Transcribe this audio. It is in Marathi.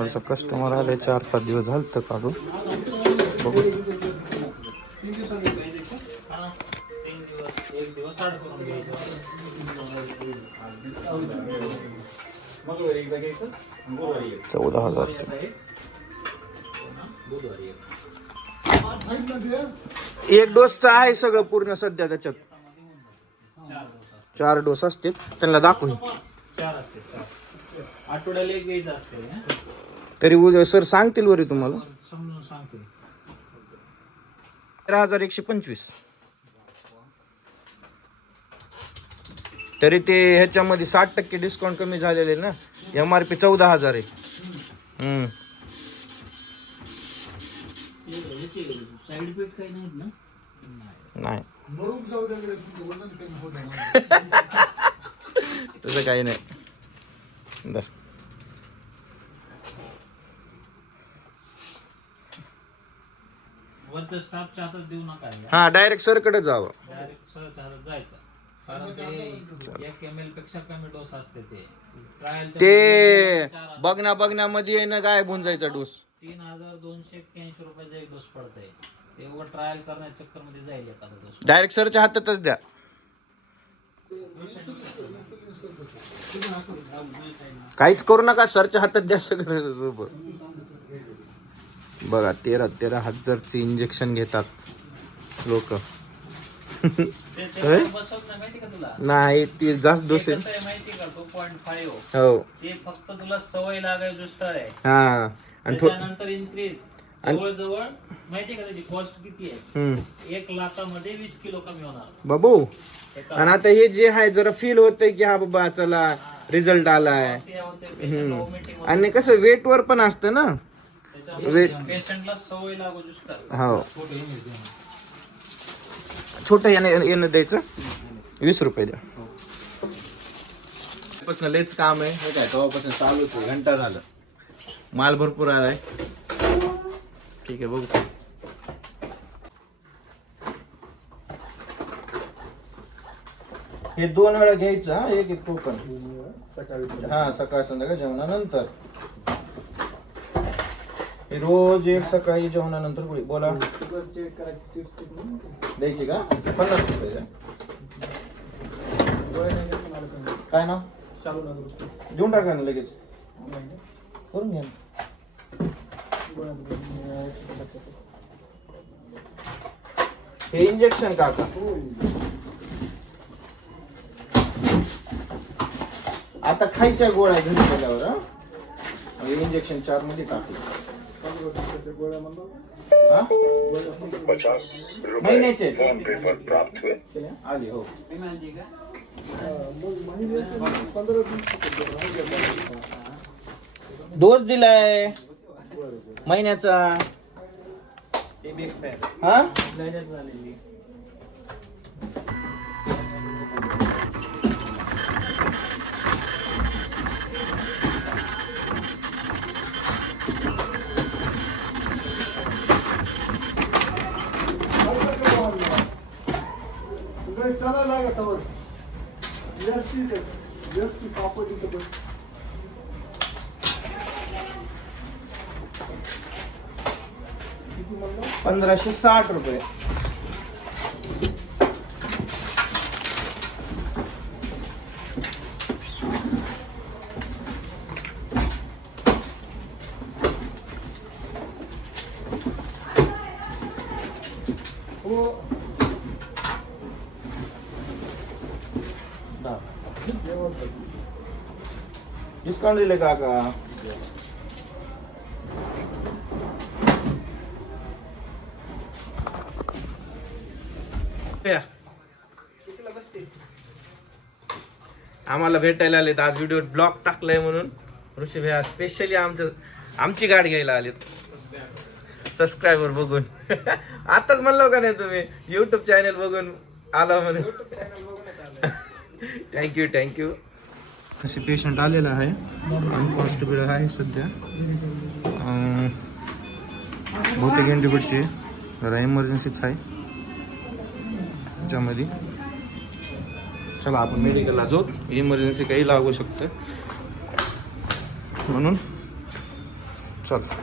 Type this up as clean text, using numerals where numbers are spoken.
कस्टमर आले 4-7 दिवस झाले तर काढून बघू. एक डोसचा आहे सगळं पूर्ण सध्या त्याच्यात 4 डोस असतील त्यांना दाखवू. आठवड्याला एक घ्यायचं असते तरी उद्या सर सांगतील वरी तुम्हाला. समजून सांगते. 13,125 तरी ते ह्याच्यामध्ये 60% डिस्काउंट कमी झालेले ना. MRP 14,000 आहे. साईड इफेक्ट काही नाहीत ना. नाही तसं काही नाही. वरच्या स्टाफच्या हातात देऊ नका. हा डायरेक्ट सरकडे जावं. डायरेक्ट सरच्या हातात जायचं. कारण ते 1 ml पेक्षा कमी डोस असते ते बघण्यामध्ये आहे ना गायब होऊन जायचा डोस. 3,281 रुपयाचा एक डोस पडतंय. ते एवढं ट्रायल करण्याच्या चक्कर मध्ये जाईल एखादा डोस. डायरेक्ट सरच्या हातातच द्या. काहीच करू नका सरच्या हातात द्या सगळं. बघा 13,000चे इंजेक्शन घेतात लोक. नाही ते जास्त डोस आहे माहिती का. 2.5 हो ते फक्त तुला सवय लागायची दुसतर आहे. हा आणि त्यानंतर इन्क्रीज जवळ माहिती का त्याची कॉस्ट किती आहे. 1 लाखामध्ये 20 किलो कमी होणार बाबू. आणि आता हे जे आहे जरा फील होतंय की हा बाबा चला रिझल्ट आलाय. आणि कसं वेट वर पण असतं ना. पेशंटला सवय लागू दुसतर. हो छोटं येणं द्यायचं. 20 रुपये द्या. लयच काम आहे हे काय तेव्हापासून चालू होते. घंटा झालं. माल भरपूर आलाय. ठीक आहे बघू. हे 2 वेळा घ्यायचं. एक एक टोकन हा सकाळ संध्याकाळ जेवणानंतर. हे रोज एक सकाळी जेवणानंतर गोळी. बोला द्यायची का. 50 रुपये काय ना देऊन टाका ना लगेच करून घ्या. हे इंजेक्शन काका आता खायच्या गोळ्या घरी गेल्यावर. इंजेक्शन 4 मध्ये टाकले. महिन्याचे आली हो. डोस दिलाय महिन्याचा. हा चला लागत पापड 1560 रुपये. डिस्काउंट दिले काका. आम्हाला भेटायला आलेत आज. व्हिडिओ ब्लॉग टाकलाय म्हणून ऋषी भैया स्पेशली आमची गाडी घ्यायला आलेत. सबस्क्रायबर बघून आताच म्हणलो का नाही तुम्ही युट्यूब चॅनल बघून आला म्हणून. थँक्यू. असे पेशंट आलेला आहे. अनकॉन्स्टेबल आहे सध्या. बहुतेक एंटीबायोटिकची जरा इमर्जन्सीच आहे त्याच्यामध्ये. चला आपण मेडिकलला जाऊ. इमर्जन्सी काही लागू शकतं म्हणून चल